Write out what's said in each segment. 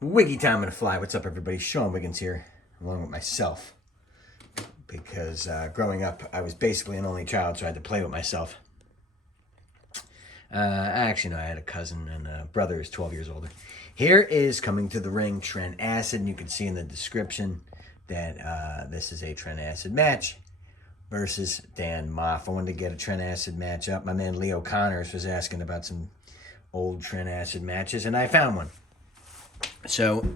Wiggy time in the fly. What's up, everybody? Sean Wiggins here, along with myself. Because growing up, I was basically an only child, so I had to play with myself. Actually, no, I had a cousin and a brother who's 12 years older. Here is coming to the ring, Trent Acid, and you can see in the description that this is a Trent Acid match versus Dan Maff. I wanted to get a Trent Acid match up. My man Leo Connors was asking about some old Trent Acid matches, and I found one. So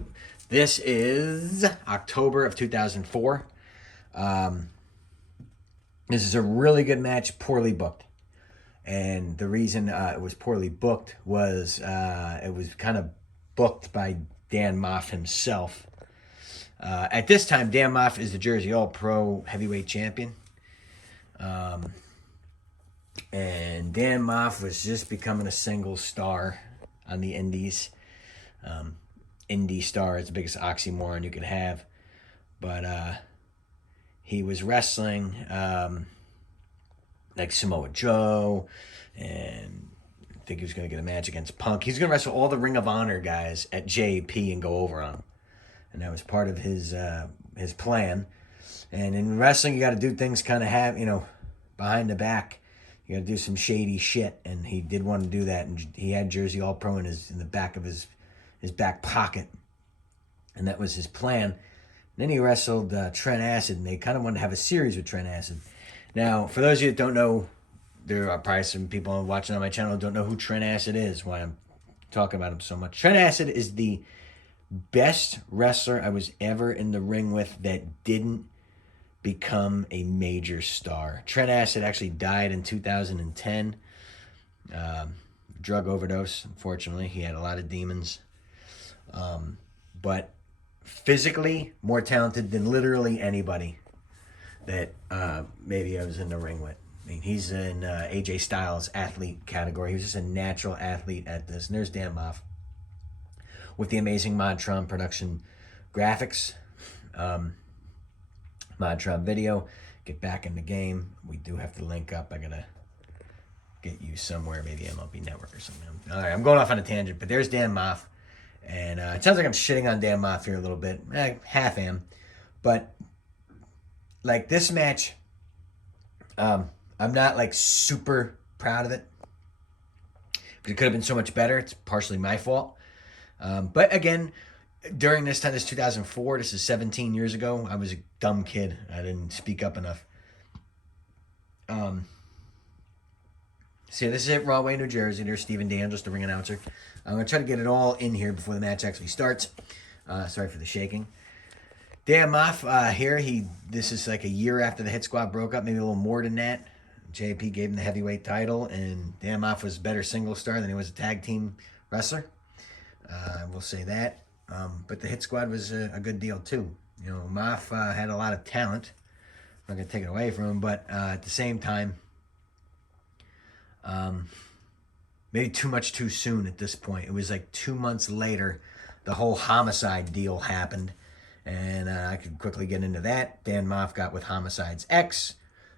this is October of 2004. This is a really good match, poorly booked. And the reason it was poorly booked was it was kind of booked by Dan Maff himself. At this time, Dan Maff is the Jersey All-Pro Heavyweight Champion. And Dan Maff was just becoming a single star on the Indies. Indy star is the biggest oxymoron you could have. But he was wrestling like Samoa Joe, and I think he was going to get a match against Punk. He's going to wrestle all the Ring of Honor guys at JAPW and go over on them. And that was part of his plan. And in wrestling, you got to do things kind of behind the back. You got to do some shady shit, and he did want to do that. And he had Jersey All Pro in the back of his back pocket, and that was his plan. And then he wrestled Trent Acid, and they kind of wanted to have a series with Trent Acid. Now, for those of you that don't know, there are probably some people watching on my channel who don't know who Trent Acid is, why I'm talking about him so much. Trent Acid is the best wrestler I was ever in the ring with that didn't become a major star. Trent Acid actually died in 2010. Drug overdose, unfortunately. He had a lot of demons. But physically more talented than literally anybody that maybe I was in the ring with. I mean, he's in AJ Styles athlete category. He was just a natural athlete at this. And there's Dan Maff with the amazing Modtrom production graphics. Modtrom video. Get back in the game. We do have to link up. I gotta get you somewhere, maybe MLB Network or something. All right, I'm going off on a tangent, but there's Dan Maff. And it sounds like I'm shitting on Dan Maff here a little bit. Half am. But, like, this match, I'm not, like, super proud of it. Because it could have been so much better. It's partially my fault. But, again, during this time, this is 2004. This is 17 years ago. I was a dumb kid. I didn't speak up enough. So this is at Rahway, New Jersey. There's Stephen D'Angelis, the ring announcer. I'm going to try to get it all in here before the match actually starts. Sorry for the shaking. Dan Maff here, this is like a year after the Hit Squad broke up, maybe a little more than that. JP gave him the heavyweight title, and Dan Maff was a better single star than he was a tag team wrestler. I will say that. But the Hit Squad was a good deal too. You know, Maff had a lot of talent. I'm not going to take it away from him, but at the same time, maybe too much too soon at this point. It was like 2 months later, the whole Homicide deal happened. And I could quickly get into that. Dan Maff got with Homicide's ex.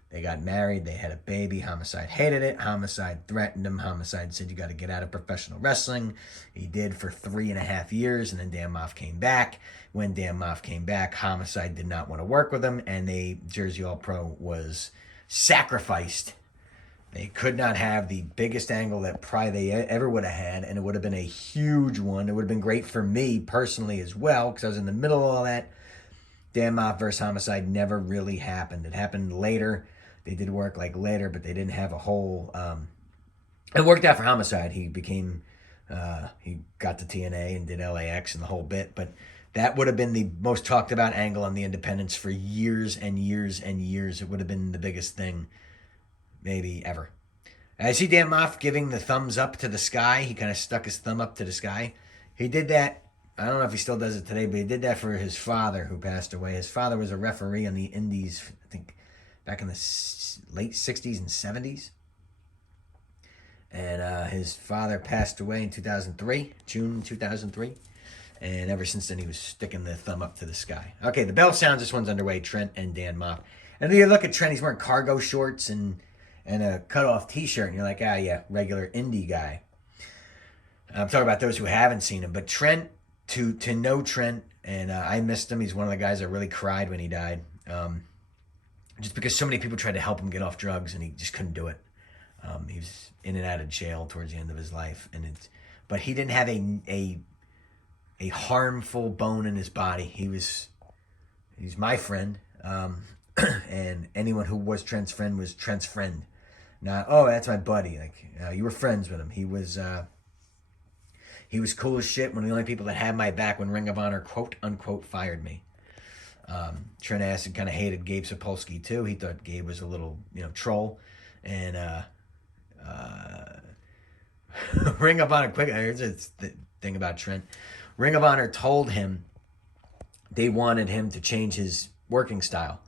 They got married. They had a baby. Homicide hated it. Homicide threatened him. Homicide said, you got to get out of professional wrestling. He did for 3.5 years, and then Dan Maff came back. When Dan Maff came back, Homicide did not want to work with him, and Jersey All-Pro was sacrificed. They could not have the biggest angle that probably they ever would have had, and it would have been a huge one. It would have been great for me personally as well, because I was in the middle of all that. Dan Maff versus Homicide never really happened. It happened later. They did work like later, but they didn't have a whole... It worked out for Homicide. He became... he got to TNA and did LAX and the whole bit, but that would have been the most talked about angle on the independents for years and years and years. It would have been the biggest thing maybe ever. I see Dan Maff giving the thumbs up to the sky. He kind of stuck his thumb up to the sky. He did that, I don't know if he still does it today, but he did that for his father who passed away. His father was a referee on the Indies, I think, back in the late 60s and 70s. And his father passed away in 2003, June 2003. And ever since then, he was sticking the thumb up to the sky. Okay, the bell sounds. This one's underway, Trent and Dan Maff. And then you look at Trent, he's wearing cargo shorts and a cutoff t-shirt, and you're like, ah, yeah, regular indie guy. I'm talking about those who haven't seen him. But Trent to know Trent, and I missed him. He's one of the guys that really cried when he died. Just because so many people tried to help him get off drugs, and he just couldn't do it. He was in and out of jail towards the end of his life, but he didn't have a harmful bone in his body. He's my friend, and anyone who was Trent's friend was Trent's friend. Not, oh, that's my buddy. Like, you were friends with him. He was cool as shit. One of the only people that had my back when Ring of Honor, quote unquote, fired me. Trent Acid kind of hated Gabe Sapolsky too. He thought Gabe was a little, troll. And Ring of Honor, here's the thing about Trent. Ring of Honor told him they wanted him to change his working style.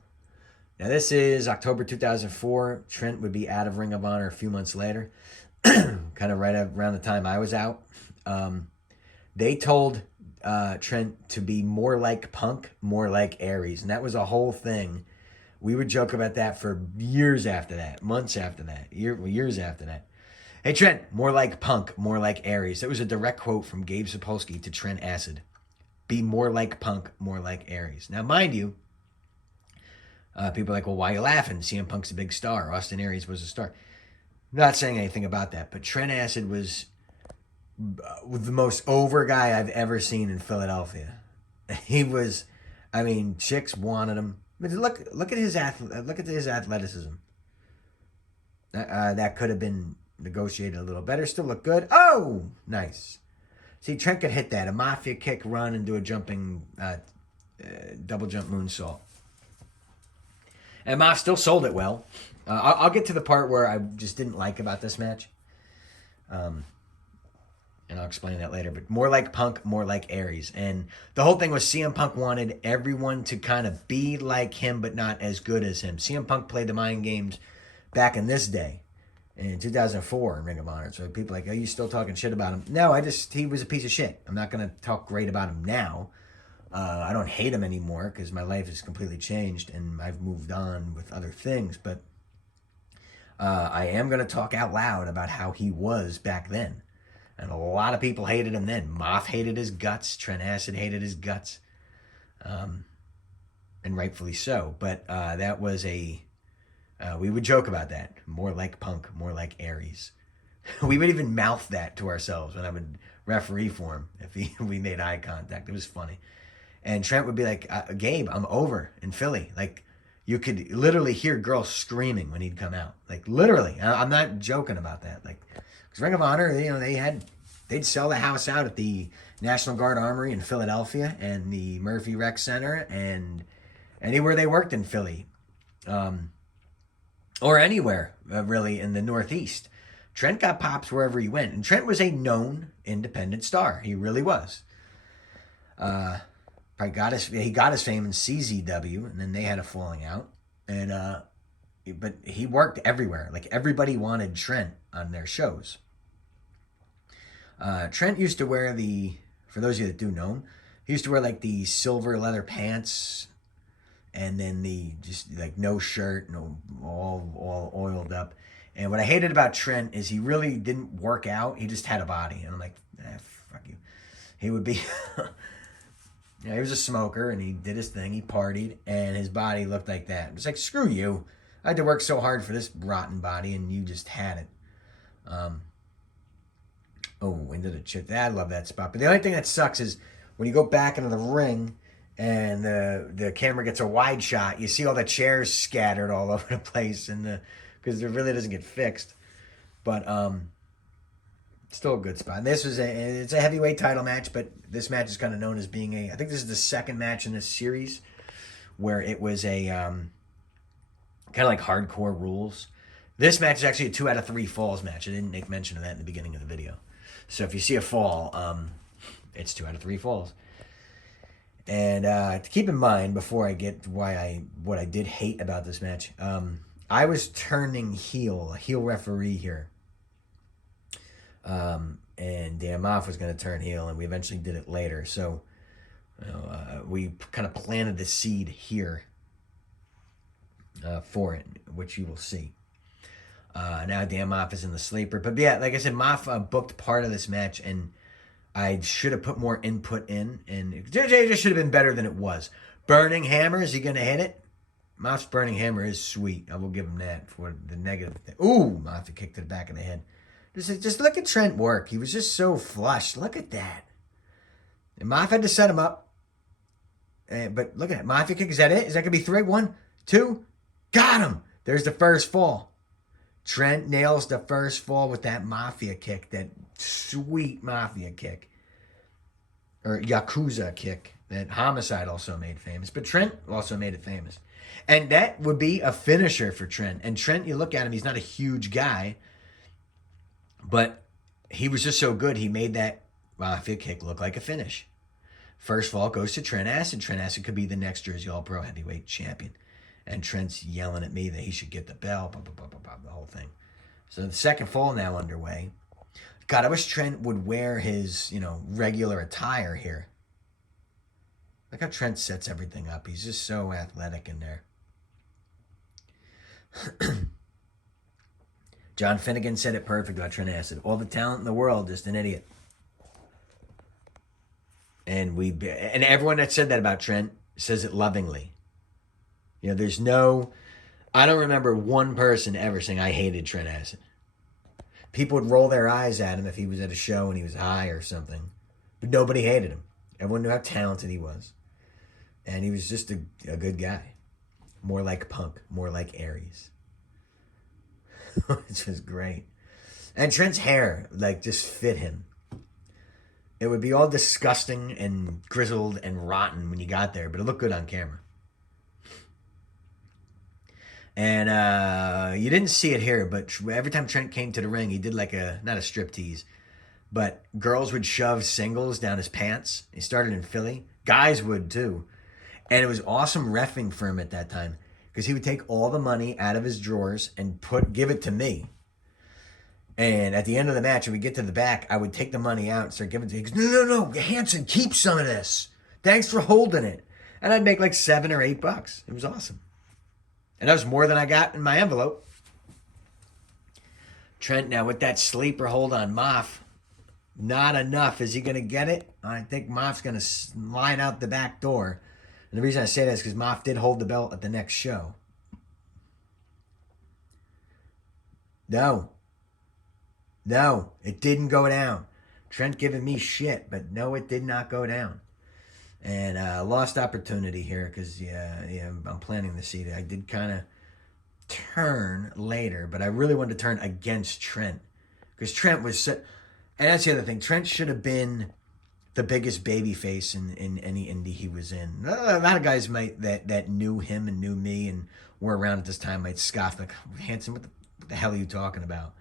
Now, this is October 2004. Trent would be out of Ring of Honor a few months later, kind of right around the time I was out. They told Trent to be more like Punk, more like Aries. And that was a whole thing. We would joke about that for years after that, months after that, years after that. Hey, Trent, more like Punk, more like Aries. That was a direct quote from Gabe Sapolsky to Trent Acid. Be more like Punk, more like Aries. Now, mind you, people are like, well, why are you laughing? CM Punk's a big star. Austin Aries was a star. I'm not saying anything about that, but Trent Acid was the most over guy I've ever seen in Philadelphia. He was, chicks wanted him. But look at his athleticism. That could have been negotiated a little better. Still look good. Oh, nice. See, Trent could hit that. A mafia kick, run, and do a jumping double jump moonsault. And Maff still sold it well. I'll get to the part where I just didn't like about this match. And I'll explain that later. But more like Punk, more like Aries. And the whole thing was CM Punk wanted everyone to kind of be like him, but not as good as him. CM Punk played the mind games back in this day, in 2004 in Ring of Honor. So people are like, oh, you still talking shit about him? No, he was a piece of shit. I'm not going to talk great about him now. I don't hate him anymore because my life has completely changed and I've moved on with other things. But I am going to talk out loud about how he was back then. And a lot of people hated him then. Maff hated his guts. Trent Acid hated his guts. And rightfully so. But that was we would joke about that. More like Punk, more like Aries. We would even mouth that to ourselves when I would referee for him if we made eye contact. It was funny. And Trent would be like, Gabe, I'm over in Philly. Like, you could literally hear girls screaming when he'd come out. Like, literally. I'm not joking about that. Like, because Ring of Honor, they'd sell the house out at the National Guard Armory in Philadelphia and the Murphy Rec Center and anywhere they worked in Philly. Or anywhere, really, in the Northeast. Trent got pops wherever he went. And Trent was a known independent star. He really was. He got his fame in CZW, and then they had a falling out. But he worked everywhere. Like, everybody wanted Trent on their shows. Trent used to wear for those of you that do know him, he used to wear like the silver leather pants, and then just like no shirt, all oiled up. And what I hated about Trent is he really didn't work out. He just had a body, and I'm like, fuck you. He would be. He was a smoker, and he did his thing. He partied, and his body looked like that. It was like, screw you. I had to work so hard for this rotten body, and you just had it. Into the chip. I love that spot. But the only thing that sucks is when you go back into the ring, and the camera gets a wide shot, you see all the chairs scattered all over the place, and because it really doesn't get fixed. But still a good spot. And it's a heavyweight title match, but this match is kind of known as being I think this is the second match in this series where it was a kind of like hardcore rules. This match is actually a 2 out of 3 falls match. I didn't make mention of that in the beginning of the video. So if you see a fall, it's 2 out of 3 falls. And to keep in mind, before I get to what I did hate about this match, I was turning heel, a heel referee here. And Maff was going to turn heel, and we eventually did it later. So we kind of planted the seed here for it, which you will see. Now Dan Maff is in the sleeper. But yeah, like I said, Maff booked part of this match, and I should have put more input in, and it just should have been better than it was. Burning hammer, is he going to hit it? Maff's burning hammer is sweet. I will give him that for the negative thing. Ooh, Maff kicked to the back of the head. Just look at Trent work. He was just so flush. Look at that. And Maff had to set him up. But look at it. Mafia kick. Is that it? Is that going to be 3? 1, 2. Got him. There's the first fall. Trent nails the first fall with that Mafia kick. That sweet Mafia kick. Or Yakuza kick. That Homicide also made famous. But Trent also made it famous. And that would be a finisher for Trent. And Trent, you look at him, he's not a huge guy. But he was just so good, he made that Mafia kick look like a finish. First fall goes to Trent Acid. Trent Acid could be the next Jersey All-Pro Heavyweight Champion. And Trent's yelling at me that he should get the belt, blah, blah, blah, blah, blah, the whole thing. So the second fall now underway. God, I wish Trent would wear his, regular attire here. Look how Trent sets everything up. He's just so athletic in there. John Finnegan said it perfect about Trent Acid. All the talent in the world, just an idiot. And everyone that said that about Trent says it lovingly. There's I don't remember one person ever saying, I hated Trent Acid. People would roll their eyes at him if he was at a show and he was high or something. But nobody hated him. Everyone knew how talented he was. And he was just a good guy. More like Punk. More like Aries. Which was great. And Trent's hair, just fit him. It would be all disgusting and grizzled and rotten when you got there, but it looked good on camera. And you didn't see it here, but every time Trent came to the ring, he did not a striptease, but girls would shove singles down his pants. He started in Philly. Guys would too. And it was awesome reffing for him at that time because he would take all the money out of his drawers and give it to me. And at the end of the match, when we get to the back, I would take the money out and start giving it to him. He goes, no, Hanson, keep some of this. Thanks for holding it. And I'd make $7 or $8. It was awesome. And that was more than I got in my envelope. Trent now with that sleeper hold on Maff. Not enough. Is he going to get it? I think Maff's going to slide out the back door. And the reason I say that is because Maff did hold the belt at the next show. No, it didn't go down. Trent giving me shit, but no, it did not go down. And lost opportunity here because, I'm planting the seed. I did kind of turn later, but I really wanted to turn against Trent because Trent was... And that's the other thing. Trent should have been the biggest baby face in any indie he was in. A lot of guys that knew him and knew me and were around at this time might scoff, like, Hanson, what the hell are you talking about?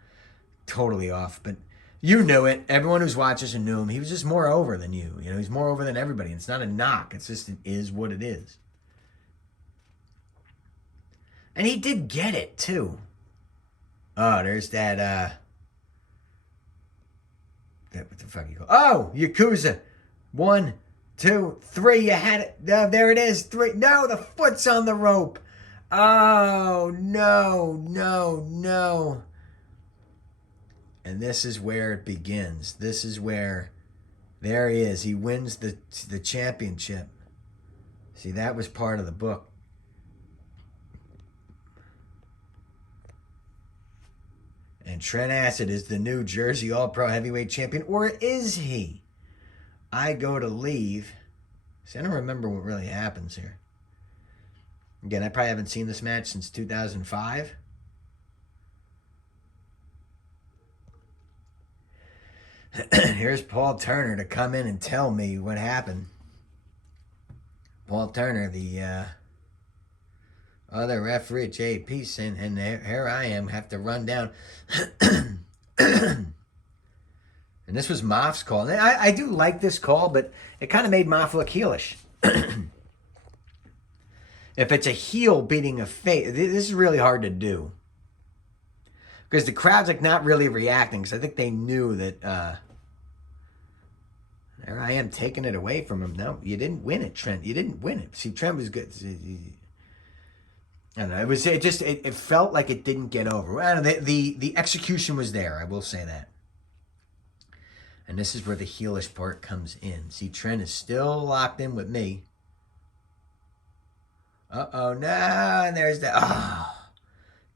Totally off, but you knew it. Everyone who's watched this and knew him, he was just more over than you. He's more over than everybody. It's not a knock. It's just, it is what it is. And he did get it, too. Oh, there's that, what the fuck you call? Oh, Yakuza. 1, 2, 3. You had it. No, there it is. 3. No, the foot's on the rope. Oh, no. And this is where it begins. This is where, there he is. He wins the championship. See, that was part of the book. And Trent Acid is the new Jersey All-Pro Heavyweight Champion. Or is he? I go to leave. See, I don't remember what really happens here. Again, I probably haven't seen this match since 2005. Here's Paul Turner to come in and tell me what happened. Paul Turner, the other referee at JP, and here I am, have to run down. And this was Maff's call. And I do like this call, but it kind of made Maff look heelish. If it's a heel beating a face, this is really hard to do. Because the crowd's not really reacting, because I think they knew that there I am taking it away from him. No, you didn't win it, Trent. You didn't win it. See, Trent was good. I don't know. It felt like it didn't get over. I don't know, the execution was there. I will say that. And this is where the heelish part comes in. See, Trent is still locked in with me. Uh-oh, no, and there's the,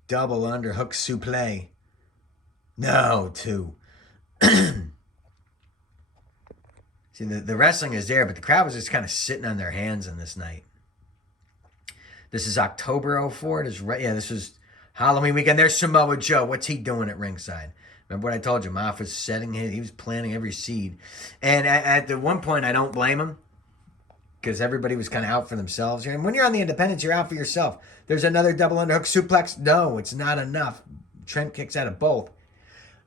double underhook suplex. No, 2. See, the wrestling is there, but the crowd was just kind of sitting on their hands on this night. This is October 04. This was Halloween weekend. There's Samoa Joe. What's he doing at ringside? Remember what I told you? Maff was he was planting every seed. And at the one point, I don't blame him, because everybody was kind of out for themselves. And when you're on the independents, you're out for yourself. There's another double underhook suplex. No, it's not enough. Trent kicks out of both.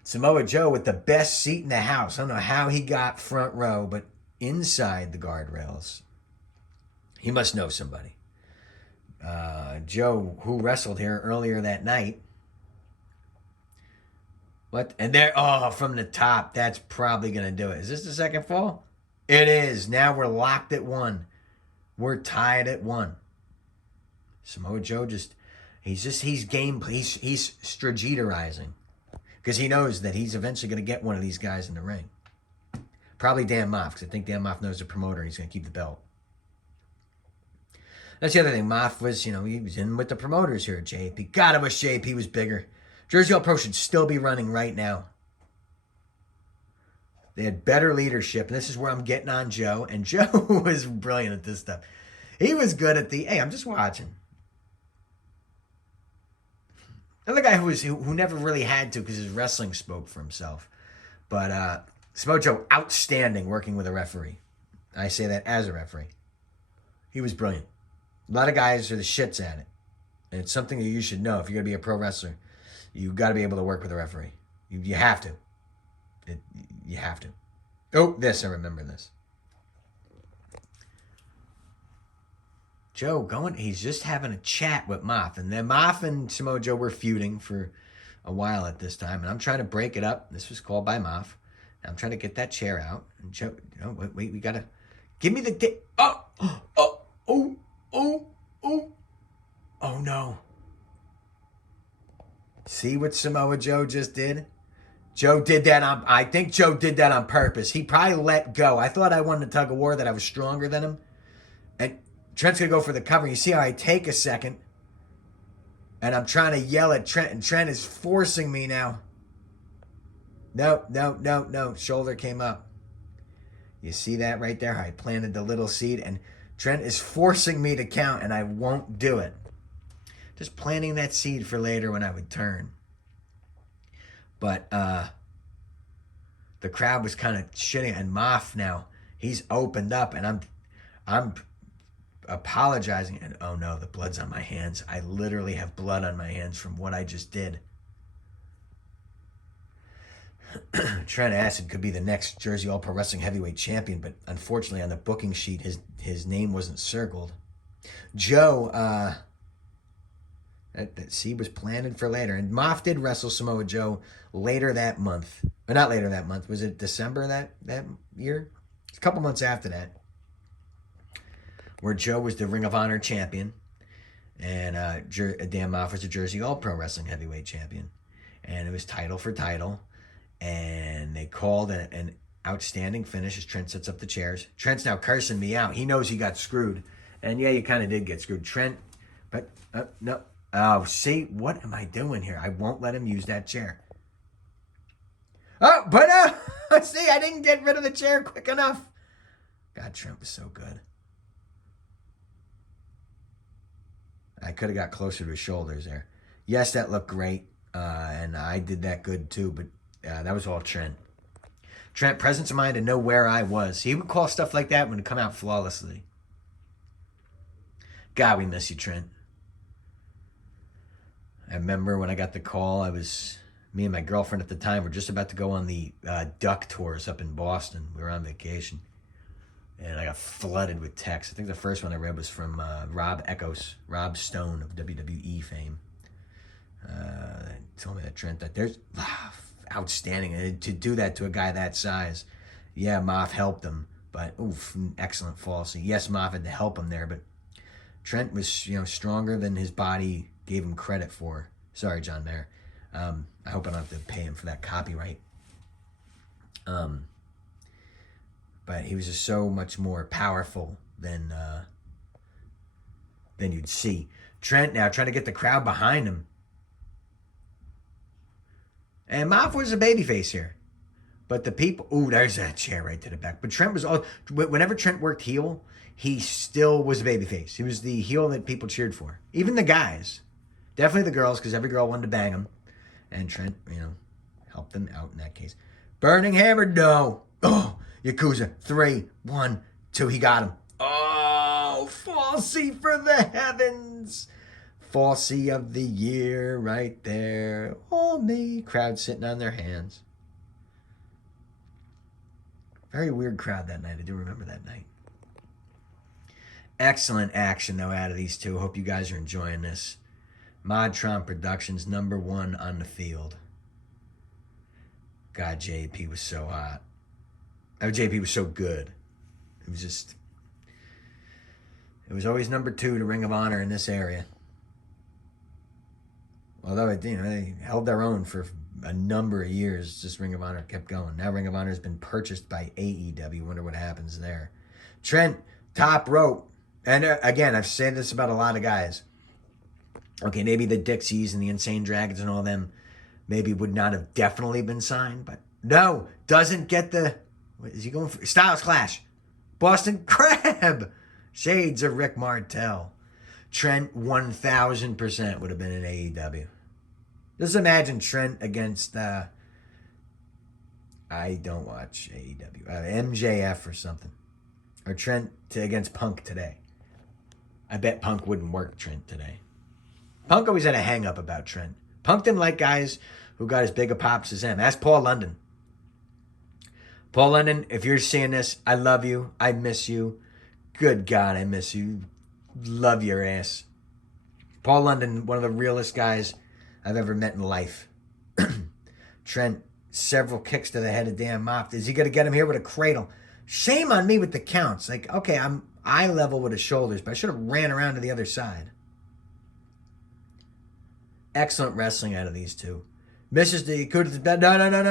Samoa Joe with the best seat in the house. I don't know how he got front row, but inside the guardrails. He must know somebody. Joe, who wrestled here earlier that night. What? And there, from the top, that's probably going to do it. Is this the second fall? It is. Now we're locked at 1. We're tied at 1. Samoa Joe he's strategizing. Because he knows that he's eventually going to get one of these guys in the ring. Probably Dan Maff, because I think Dan Maff knows the promoter. He's going to keep the belt. That's the other thing. Maff was, he was in with the promoters here at JAP. God, I wish JAP was bigger. Jersey All Pro should still be running right now. They had better leadership, and this is where I'm getting on Joe. And Joe was brilliant at this stuff. He was good at hey, I'm just watching. Another guy who never really had to, because his wrestling spoke for himself. But Samoa Joe, outstanding working with a referee. I say that as a referee. He was brilliant. A lot of guys are the shits at it. And it's something that you should know. If you're going to be a pro wrestler, you've got to be able to work with a referee. You have to. You have to. Oh, I remember this. Joe he's just having a chat with Maff. And then Maff and Samoa Joe were feuding for a while at this time. And I'm trying to break it up. This was called by Maff. I'm trying to get that chair out. And Joe, wait, we got to, give me the, oh no. See what Samoa Joe just did? Joe did that I think Joe did that on purpose. He probably let go. I thought I won the tug of war, that I was stronger than him. And Trent's going to go for the cover. You see how I take a second, and I'm trying to yell at Trent, and Trent is forcing me now. No. Shoulder came up. You see that right there? I planted the little seed, and Trent is forcing me to count, and I won't do it. Just planting that seed for later when I would turn. But the crowd was kind of shitting, and Maff now, he's opened up, and I'm apologizing, and oh no, the blood's on my hands. I literally have blood on my hands from what I just did. Trent Acid could be the next Jersey All Pro Wrestling Heavyweight Champion, but unfortunately on the booking sheet, his name wasn't circled. Joe, that seed was planted for later, and Maff did wrestle Samoa Joe later that month. Or not later that month. Was it December that year? It's a couple months after that, where Joe was the Ring of Honor champion, and Dan Maff was the Jersey All Pro Wrestling Heavyweight Champion, and it was title for title. And they called an outstanding finish as Trent sets up the chairs. Trent's now cursing me out. He knows he got screwed. And yeah, you kind of did get screwed. Trent, but no. Oh, see, what am I doing here? I won't let him use that chair. Oh, but see, I didn't get rid of the chair quick enough. God, Trent was so good. I could have got closer to his shoulders there. Yes, that looked great. And I did that good too, but that was all Trent. Trent, presence of mind to know where I was. He would call stuff like that when it come out flawlessly. God, we miss you, Trent. I remember when I got the call, me and my girlfriend at the time were just about to go on the duck tours up in Boston. We were on vacation. And I got flooded with texts. I think the first one I read was from Rob Stone of WWE fame. Told me that Trent, that there's outstanding. And to do that to a guy that size, yeah, Maff helped him, but excellent fall. So yes, Maff had to help him there, but Trent was stronger than his body gave him credit for. Sorry, John Mayer. I hope I don't have to pay him for that copyright. but he was just so much more powerful than you'd see. Trent now trying to get the crowd behind him. And Maff was a babyface here. But the people, ooh, there's that chair right to the back. But Trent was all, whenever Trent worked heel, he still was a babyface. He was the heel that people cheered for. Even the guys. Definitely the girls, because every girl wanted to bang him. And Trent, helped them out in that case. Burning Hammer, no. Oh, Yakuza, 3, 1, 2, he got him. Oh, Falsey for the heavens. Falsey of the year right there. Oh, me. Crowd sitting on their hands. Very weird crowd that night. I do remember that night. Excellent action, though, out of these two. Hope you guys are enjoying this. Modtrom Productions, #1 on the field. God, JP was so hot. JP was so good. It was just... It was always #2 to Ring of Honor in this area. Although they held their own for a number of years, just Ring of Honor kept going. Now Ring of Honor has been purchased by AEW. Wonder what happens there. Trent, top rope. And again, I've said this about a lot of guys. Okay, maybe the Dixies and the Insane Dragons and all them maybe would not have definitely been signed, but no, doesn't get the... What is he going for? Styles Clash. Boston Crab. Shades of Rick Martel. Trent 1,000% would have been in AEW. Just imagine Trent against, I don't watch AEW, MJF or something. Or Trent against Punk today. I bet Punk wouldn't work Trent today. Punk always had a hang-up about Trent. Punk didn't like guys who got as big a pops as him. Ask Paul London. Paul London, if you're seeing this, I love you. I miss you. Good God, I miss you. Love your ass. Paul London, one of the realest guys I've ever met in life. Trent, several kicks to the head of Dan Maff. Is he going to get him here with a cradle? Shame on me with the counts. Like, okay, I'm eye level with his shoulders, but I should have ran around to the other side. Excellent wrestling out of these two. Misses the Yakuza.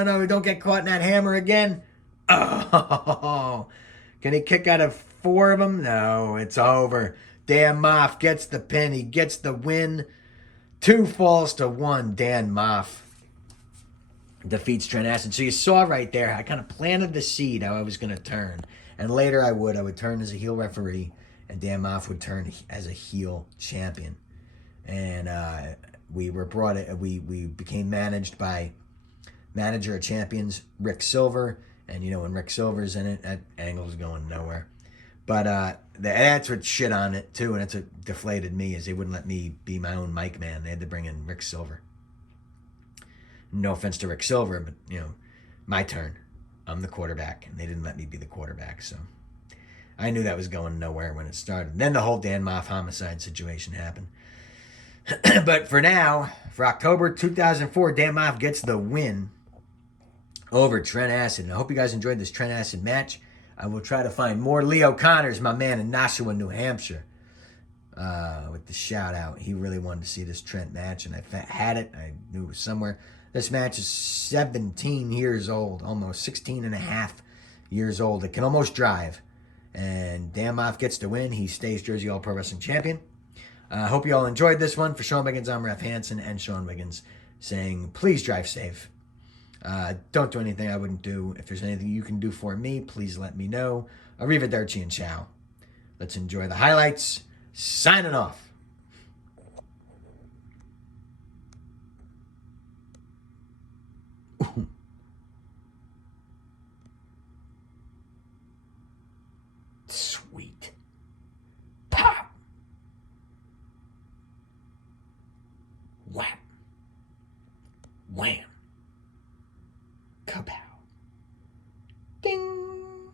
No. Don't get caught in that hammer again. Oh, can he kick out of 4 of them? No, it's over. Dan Maff gets the pin. He gets the win. 2 falls to 1. Dan Maff defeats Trent Hanson. So you saw right there, I kind of planted the seed how I was going to turn. And later I would turn as a heel referee, and Dan Maff would turn as a heel champion. And we became managed by manager of champions, Rick Silver. And, when Rick Silver's in it, that angle's going nowhere. But that's what shit on it, too. And that's what deflated me, is they wouldn't let me be my own mic man. They had to bring in Rick Silver. No offense to Rick Silver, but, my turn. I'm the quarterback, and they didn't let me be the quarterback. So I knew that was going nowhere when it started. Then the whole Dan Maff homicide situation happened. But for now, for October 2004, Dan Maff gets the win over Trent Acid. I hope you guys enjoyed this Trent Acid match. I will try to find more. Leo Connors, my man in Nashua, New Hampshire, with the shout out. He really wanted to see this Trent match, and I had it. I knew it was somewhere. This match is 17 years old, almost 16 and a half years old. It can almost drive. And Dan Maff gets the win. He stays Jersey All Pro Wrestling Champion. I hope you all enjoyed this one. For Sean Wiggins, I'm Ref Hanson, and Sean Wiggins saying, please drive safe. Don't do anything I wouldn't do. If there's anything you can do for me, please let me know. Arrivederci and ciao. Let's enjoy the highlights. Signing off. Sweet. Pop. Whap. Wham. Kapow. Ding.